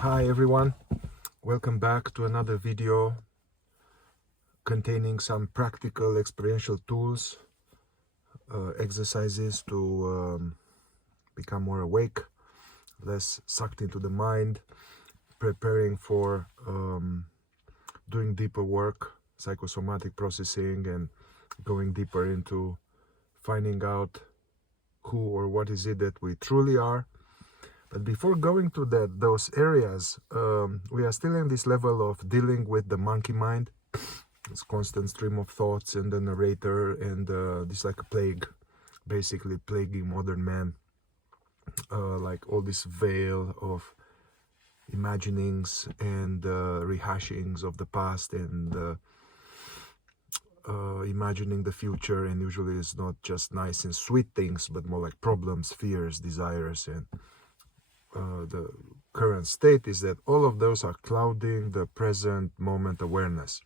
Hi everyone, welcome back to another video containing some practical experiential tools, exercises to become more awake, less sucked into the mind, preparing for doing deeper work, psychosomatic processing, and going deeper into finding out who or what is it that we truly are. But before going to those areas, we are still in this level of dealing with the monkey mind. This constant stream of thoughts and the narrator, and this like a plague, basically plaguing modern man. Like all this veil of imaginings and rehashings of the past, and imagining the future, and usually it's not just nice and sweet things, but more like problems, fears, desires, and the current state is that all of those are clouding the present moment awareness.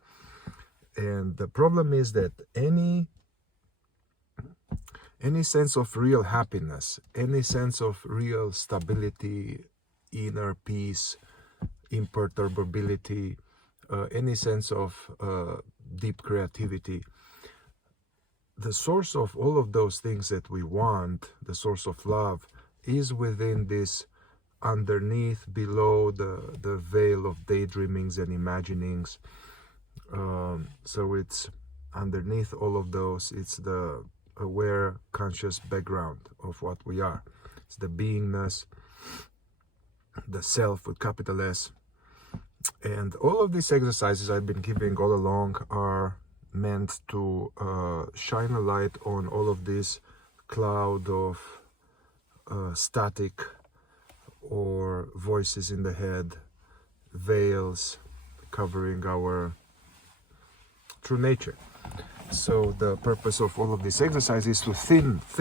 And the problem is that any sense of real happiness, any sense of real stability, inner peace, imperturbability, any sense of deep creativity, the source of all of those things that we want, the source of love, is within this, underneath, below the veil of daydreamings and imaginings. So it's underneath all of those. It's the aware, conscious background of what we are. It's the beingness, the self with capital S. And all of these exercises I've been giving all along are meant to shine a light on all of this cloud of static or voices in the head, veils covering our true nature. So the purpose of all of this exercise is to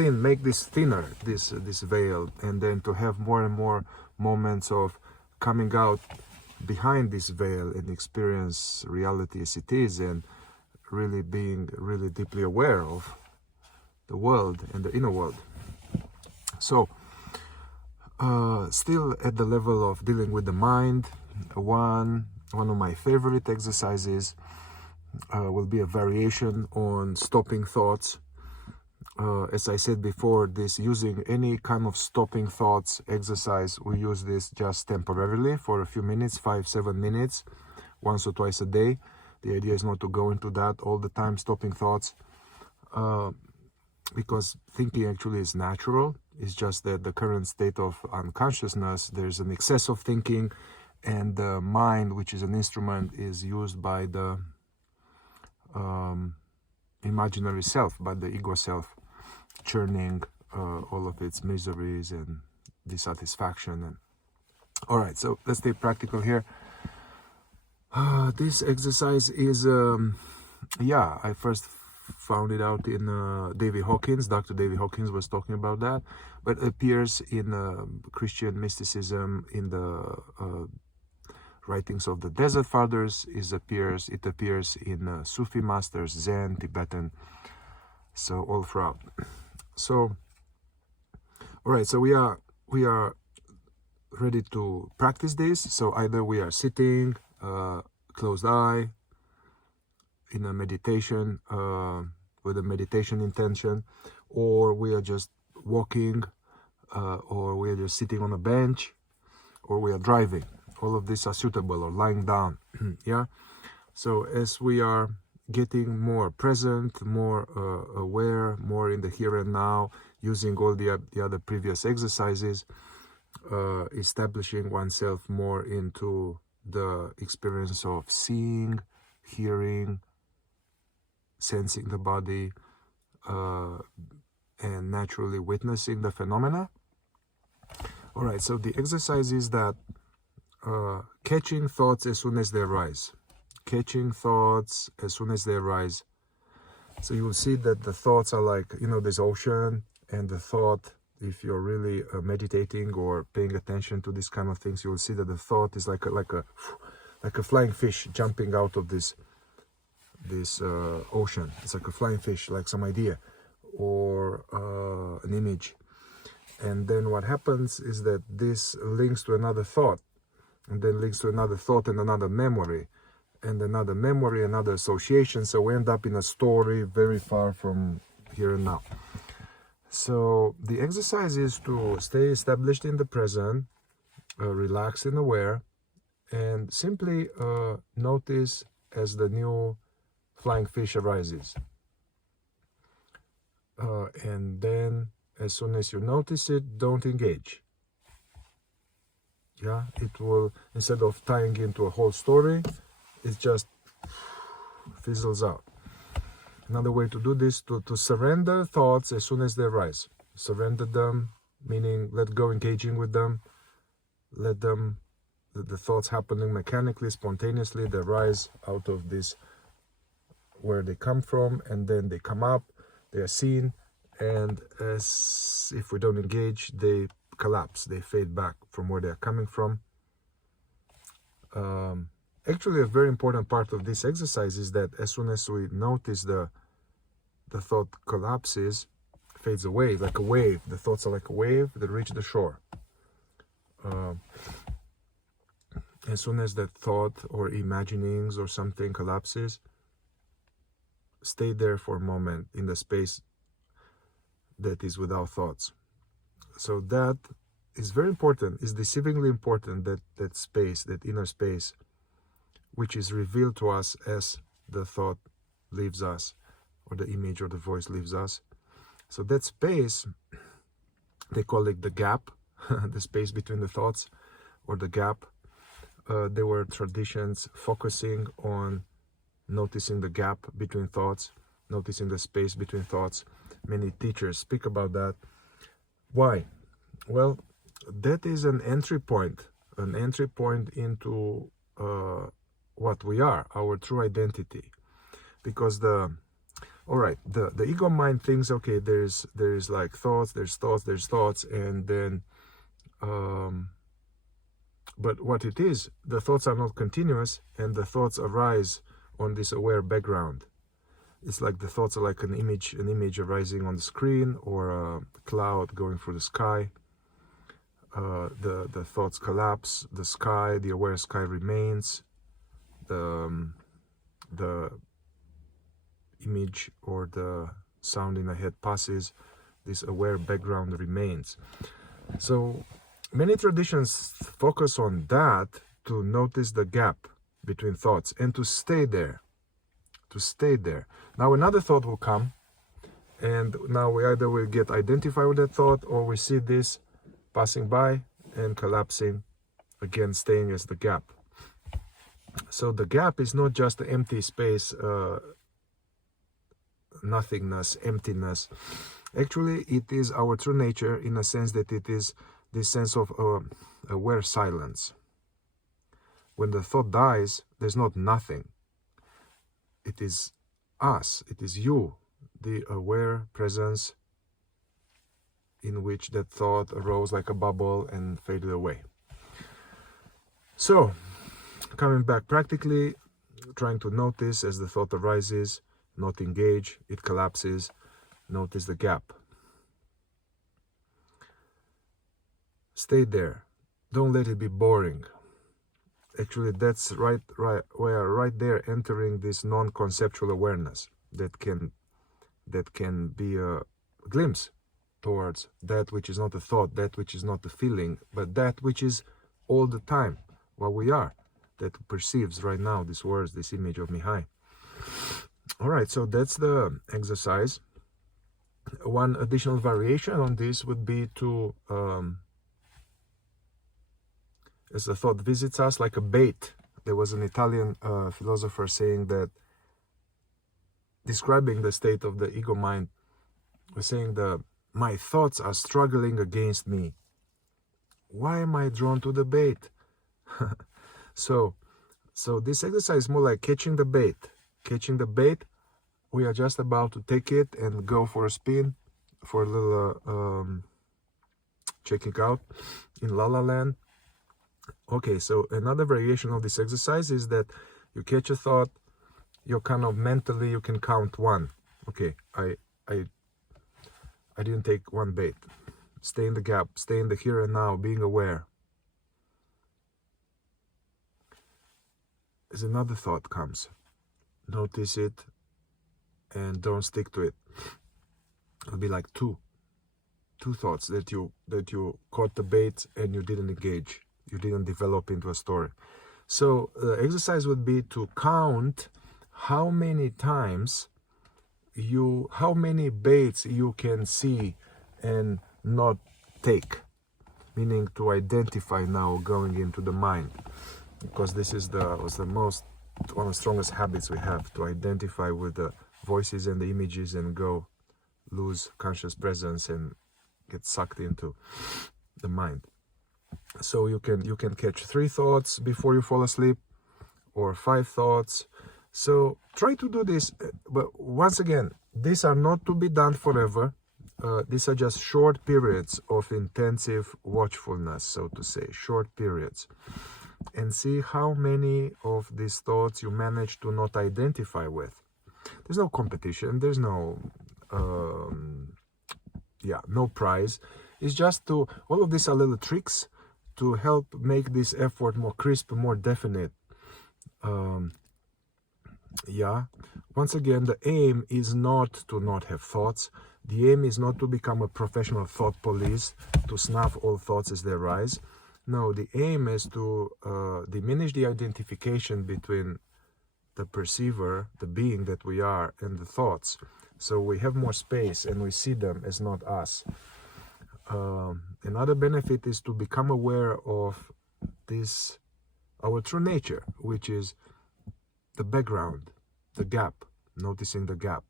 make this thinner, this veil, and then to have more and more moments of coming out behind this veil and experience reality as it is, and really being really deeply aware of the world and the inner world. So still at the level of dealing with the mind, one of my favorite exercises will be a variation on stopping thoughts. As I said before, this using any kind of stopping thoughts exercise, we use this just temporarily for a few minutes, 5-7 minutes, once or twice a day. The idea is not to go into that all the time, stopping thoughts, because thinking actually is natural. It's just that the current state of unconsciousness, there's an excess of thinking, and the mind, which is an instrument, is used by the imaginary self, by the ego self, churning all of its miseries and dissatisfaction. And all right, so let's stay practical here. This exercise is I first found it out in David Hawkins. Dr. David Hawkins was talking about that, but it appears in Christian mysticism, in the writings of the Desert Fathers. It appears in Sufi masters, Zen, Tibetan, so all throughout. So all right, so we are ready to practice this. So either we are sitting, closed eye, in a meditation, with a meditation intention, or we are just walking, or we are just sitting on a bench, or we are driving. All of these are suitable, or lying down. Yeah. So as we are getting more present, more aware, more in the here and now, using all the other previous exercises, establishing oneself more into the experience of seeing, hearing, sensing the body, and naturally witnessing the phenomena. All right, so the exercise is that catching thoughts as soon as they arise. Catching thoughts as soon as they arise. So you will see that the thoughts are like, this ocean, and the thought, if you're really meditating or paying attention to these kind of things, you will see that the thought is like a flying fish jumping out of this ocean. It's like a flying fish, like some idea or an image. And then what happens is that this links to another thought, and then links to another thought and another memory, and another memory, another association. So we end up in a story very far from here and now. So the exercise is to stay established in the present, relaxed and aware, and simply notice as the new flying fish arises. And then as soon as you notice it, don't engage. Yeah, it will, instead of tying into a whole story, it just fizzles out. Another way to do this, to surrender thoughts as soon as they arise. Surrender them, meaning let go engaging with them. Let them, the thoughts happening mechanically, spontaneously, they arise out of this, where they come from, and then they come up, they are seen, and as if we don't engage, they collapse, they fade back from where they're coming from. Actually, a very important part of this exercise is that as soon as we notice the thought collapses, fades away, like a wave. The thoughts are like a wave that reach the shore. As soon as that thought or imaginings or something collapses, stay there for a moment in the space that is without thoughts. So that is very important, is deceivingly important, that space, that inner space, which is revealed to us as the thought leaves us, or the image or the voice leaves us. So that space, they call it the gap, the space between the thoughts, or the gap. There were traditions focusing on noticing the gap between thoughts, noticing the space between thoughts. Many teachers speak about that. Why? Well, that is an entry point into what we are, our true identity. Because the ego mind thinks, okay, there's like thoughts, there's thoughts, and then but what it is, the thoughts are not continuous, and the thoughts arise on this aware background. It's like the thoughts are like an image arising on the screen, or a cloud going through the sky. The thoughts collapse, the sky, the aware sky remains, the image or the sound in the head passes, this aware background remains. So many traditions focus on that, to notice the gap between thoughts and to stay there. Now another thought will come, and now we either will get identified with that thought, or we see this passing by and collapsing, again staying as the gap. So the gap is not just the empty space, nothingness, emptiness. Actually, it is our true nature, in a sense that it is this sense of aware silence. When the thought dies, there's not nothing. It is us, it is you, the aware presence in which that thought arose like a bubble and faded away. So, coming back practically, trying to notice as the thought arises, not engage, it collapses, notice the gap. Stay there. Don't let it be boring. Actually, that's right. We are right there entering this non-conceptual awareness that can be a glimpse towards that which is not a thought, that which is not a feeling, but that which is all the time what we are, that perceives right now these words, this image of Mihai. All right, so that's the exercise. One additional variation on this would be to, as the thought visits us, like a bait. There was an Italian philosopher saying that, describing the state of the ego mind, was saying my thoughts are struggling against me. Why am I drawn to the bait? So this exercise is more like catching the bait. Catching the bait, we are just about to take it and go for a spin, for a little checking out in La La Land. Okay, so another variation of this exercise is that you catch a thought, you're kind of mentally, you can count one. Okay, I didn't take one bait. Stay in the gap, stay in the here and now, being aware. as another thought comes, notice it and don't stick to it. It'll be like two thoughts that you caught the bait and you didn't engage, you didn't develop into a story. So the exercise would be to count how many times how many baits you can see and not take, meaning to identify now going into the mind, because this is one of the strongest habits we have, to identify with the voices and the images and go lose conscious presence and get sucked into the mind. So you can catch 3 thoughts before you fall asleep, or 5 thoughts. So try to do this, but once again, these are not to be done forever. These are just short periods of intensive watchfulness, so to say, short periods. And see how many of these thoughts you manage to not identify with. There's no competition, there's no no prize. It's just all of these are little tricks to help make this effort more crisp, more definite. Once again, the aim is not to not have thoughts. The aim is not to become a professional thought police, to snuff all thoughts as they arise. No, the aim is to diminish the identification between the perceiver, the being that we are, and the thoughts. So we have more space and we see them as not us. Another benefit is to become aware of this, our true nature, which is the background, the gap, noticing the gap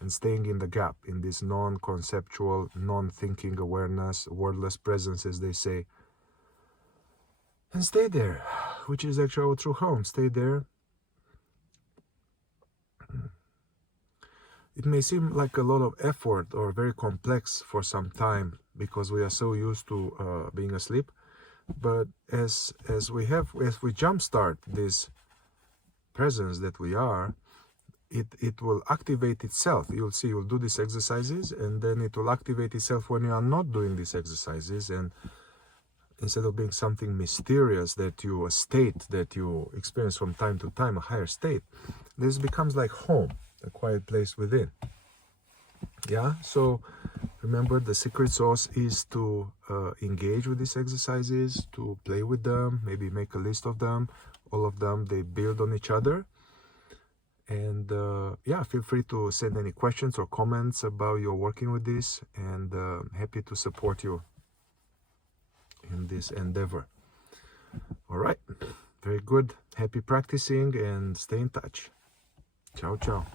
and staying in the gap, in this non-conceptual, non-thinking awareness, wordless presence, as they say. And stay there, which is actually our true home. Stay there. It may seem like a lot of effort or very complex for some time because we are so used to being asleep. But as we jumpstart this presence that we are, it will activate itself. You'll see, you'll do these exercises and then it will activate itself when you are not doing these exercises. And instead of being something mysterious a state that you experience from time to time, a higher state, this becomes like home, a quiet place within. So remember, the secret sauce is to engage with these exercises, to play with them, maybe make a list of them. All of them, they build on each other. And feel free to send any questions or comments about your working with this, and happy to support you in this endeavor. All right, very good. Happy practicing and stay in touch. Ciao, ciao.